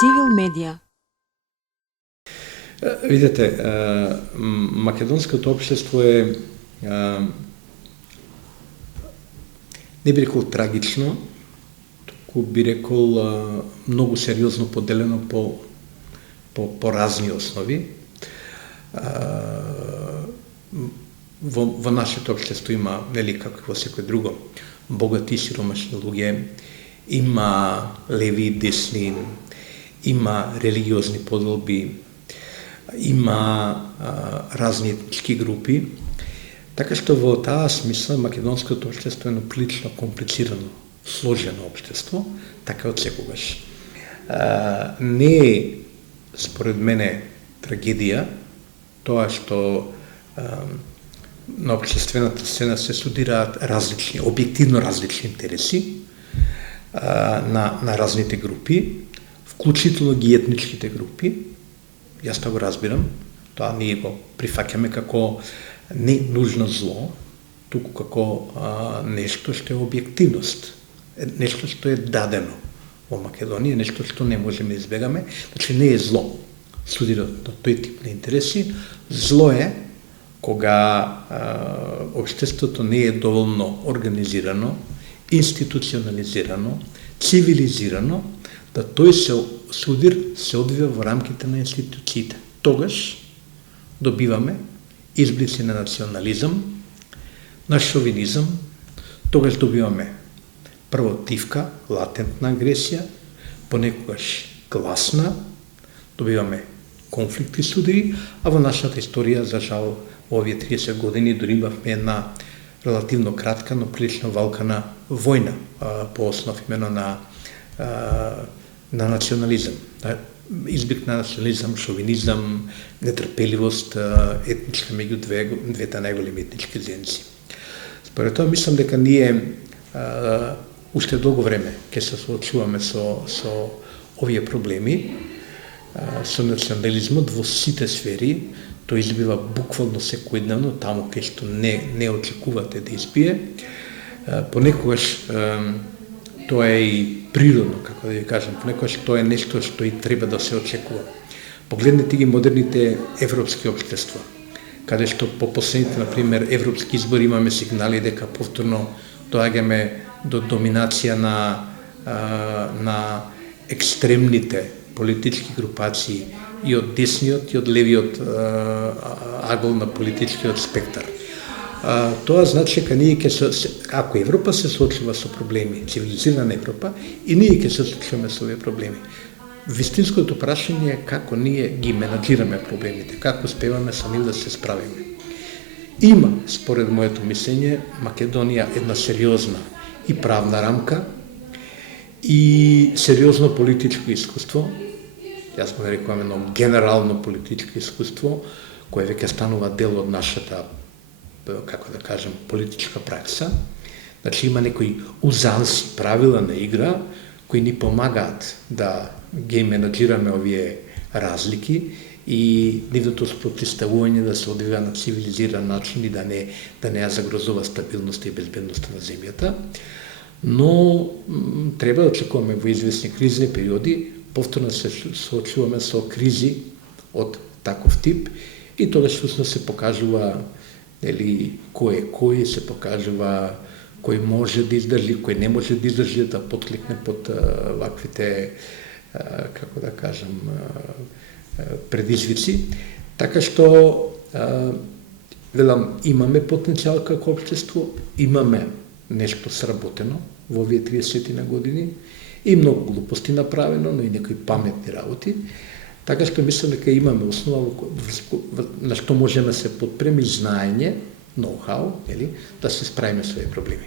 Цивил медија. Видете, македонското општество е, не би рекол трагично, туку би рекол многу сериозно поделено по разни основи. Во нашето општество има, нели, како во секој друго, богати и сиромашни луѓе, има леви и десни, има религиозни поделби, има разни етнички групи, така што во таа смисла македонското општество е едно прилично комплицирано, сложено општество, така од секогаш. Не е, според мене, трагедија тоа што на општествената сцена се студираат различни, објективно различни интереси на разните групи, вклучително ги етничките групи. Јас тоа го разбирам, тоа ние го прифаќаме како не нужно зло, туку како нешто што е објективност, нешто што е дадено во Македонија, нешто што не можеме да избегаме, значи не е зло. Студираат на тој тип на интереси, зло е кога општеството не е доволно организирано, институционализирано, цивилизирано, да тој судир се одвива во рамките на институциите. Тогаш добиваме изблици на национализам, на шовинизам, тогаш добиваме прво тивка, латентна агресија, понекогаш гласна, добиваме конфликти судири, а во нашата историја, за жал, во овие 30 години дори имавме една релативно кратка, но прилично валкана војна по основ имено на национализам. Избик на национализам, шовинизам, нетрпеливост етничка меѓу двете најголеми етнички заедници. Според тоа мислам дека ние уште долго време ќе се соочуваме со овие проблеми, со национализмот во сите сфери. Тој избива буквално секојдневно, таму кај што не очекувате да избие. Понекогаш тоа е и природно, како да ви кажам, понекогаш тоа е нешто што и треба да се очекува. Погледнете ги модерните европски општества, каде што по последните, например, европски избори имаме сигнали дека повторно доаѓаме до доминација на екстремните политички групации и од десниот и од левиот агол на политичкиот спектар. Тоа значи дека ние ако Европа се соочува со проблеми, цивилизирана Европа, и ние ќе се соочуваме со овие проблеми. Вистинското прашање е како ние ги менаџираме проблемите, како успеваме со нив да се справиме. Има, според моето мислење, Македонија една сериозна и правна рамка и сериозно политичко искуство. Јас го нарекувам едно генерално политичко искуство, кое веќе станува дел од нашата, како да кажем, политичка пракса. Значи има некои узанси, правила на игра, кои ни помагаат да ги менаџираме овие разлики и нивното спротивставување да се одвива на цивилизиран начин и да не ја загрозува стабилноста и безбедноста на земјата. Но треба да очекуваме во известни кризни периоди, повторно се соочуваме со кризи од таков тип и тогаш всушност се покажува кој се покажува кој може да издржи, кој не може да издржи, да поткликне под ваквите, како да кажам, предизвици. Така што, велам, имаме потенцијал како општество, имаме нешто сработено во овие 30 на години и многу глупости направено, но и некои паметни работи. Така што мислам дека имаме основа на што можеме да се подпреми знаење, ноу-хау, да се справиме со овие проблеми.